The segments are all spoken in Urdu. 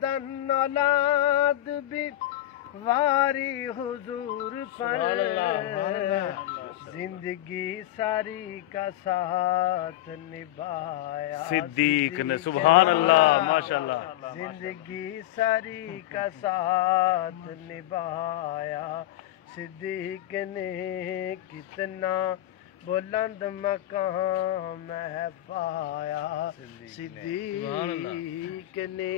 دن اولاد بھی واری حضور پر زندگی ساری کا ساتھ نبھایا صدیق نے سبحان اللہ ماشاءاللہ زندگی ساری کا ساتھ نبھایا صدیق نے کتنا بلند مقام ہے پایا صدیق نے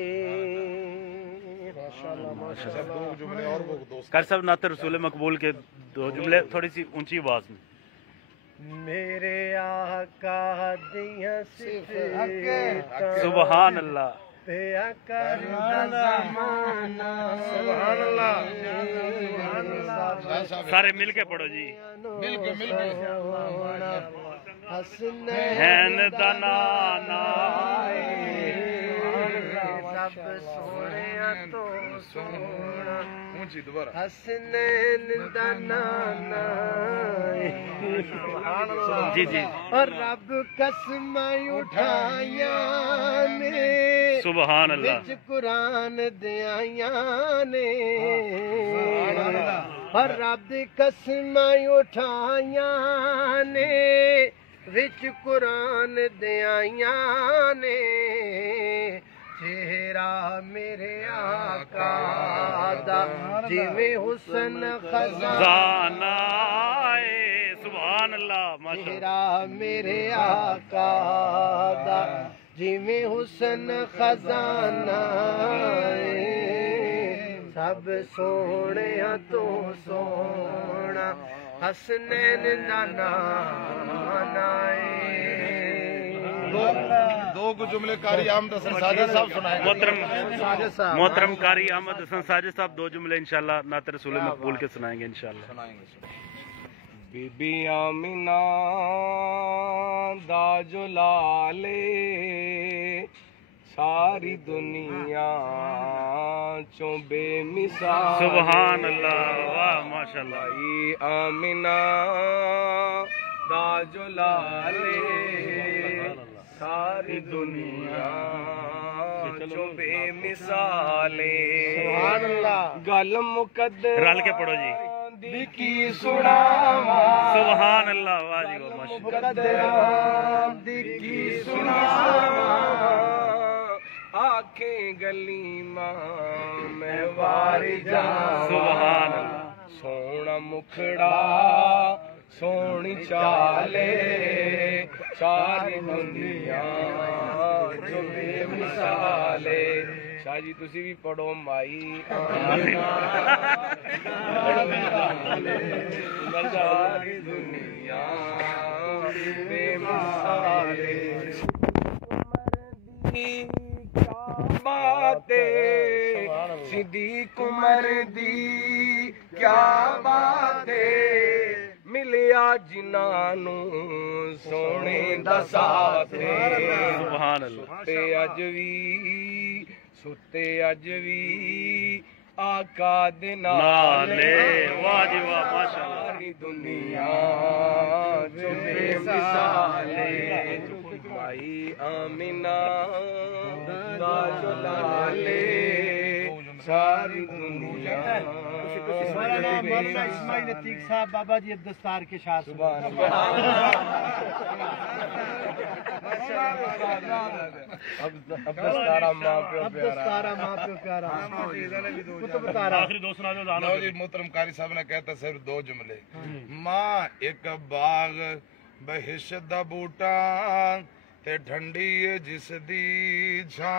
کر صاحب نعت رسول مقبول کے دو جملے تھوڑی سی اونچی آواز میں میرے آقا دیاں صفتاں سبحان اللہ پیا کر زمانہ سبحان اللہ سارے مل کے پڑھو جی مل کے حسنین دا نانا سب سونے تو سونا حسنین دا نانا جی جی اور رب قسم اٹھائیاں نے سبحان اللہ وچ قرآن دیاں نے اور رب دی قسم اٹھائیاں نے وچ قرآن دیاں نے چہرہ میرے آقا دا جویں حسن خزانہ سبحان اللہ چہرہ میرے آقا دا جویں حسن خزانہ سب سونے تو سونا حسنین دا نانا دو جملے قاری احمد حسن ساجد صاحب سنائیں محترم قاری احمد حسن ساجد صاحب دو جملے انشاءاللہ نعت رسول مقبول کے سنائیں گے انشاءاللہ بی بی آمینہ دا جلالے ساری دنیا چوں بے مثال سبحان اللہ واہ ماشاءاللہ آمینہ دا جلالے ساری دنیا چوں بے مثالے سبحان اللہ گل مقدر رل کے پڑھو جی کی سناواں سبحان اللہ واہ جی واہ ماشاءاللہ مقدران کی سناواں آنکھیں گلی میں واری جاواں سبحان اللہ سونا مکھڑا سونی چالے ساری دنیا جو بے مثالے شاہ جی تسی بھی پڑھو مائی ساری دنیا بے مثالے کیا بات صدیق عمر دی کیا بات ملیا جنانو سونے دا ساتھ سبحان اللہ ستے اج وی آقا دے نالے واہ جی واہ ماشاءاللہ ساری دنیا جو بے مثالے بھائی آمینہ دا جلالے ساری دنیا مولانا اسماعیل عتیق صاحب بابا جی دستار کے شاہ سبحان اللہ اب دستارہ ماں پیو پیارا آخری دو سنا دو جی محترم قاری صاحب نے کہتا صرف دو جملے ماں ایک باغ بہشت دا بوٹا تے ٹھنڈی جس دی چھاں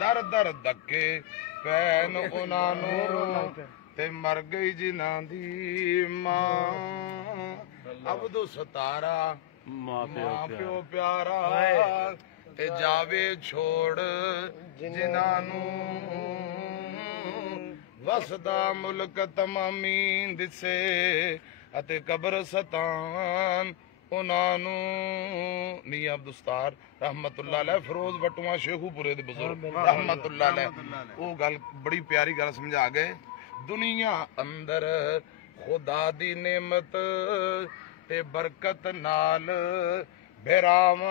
در در دکے پین انہوں تے مر گئی جنہاں دی ماں عبدو ستارا ماں پیو پیارا تے جاوے چھوڑ جنہاں وسدا ملک تمامین دسے اتے قبرستان انہاں میاں عبدالستار رحمت اللہ علیہ فروز بٹواں شیخو پورے دے بزرگ رحمت اللہ علیہ وہ گل بڑی پیاری گل سمجھا گئے دنیا اندر خدا دی نعمت تے برکت نال بھراواں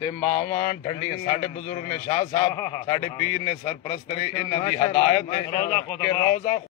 تے ماواں ڈھنڈیاں ساڈے بزرگ نے شاہ صاحب ساڈے پیر نے سرپرست نے انہاں دی ہدایت ہے کہ روزہ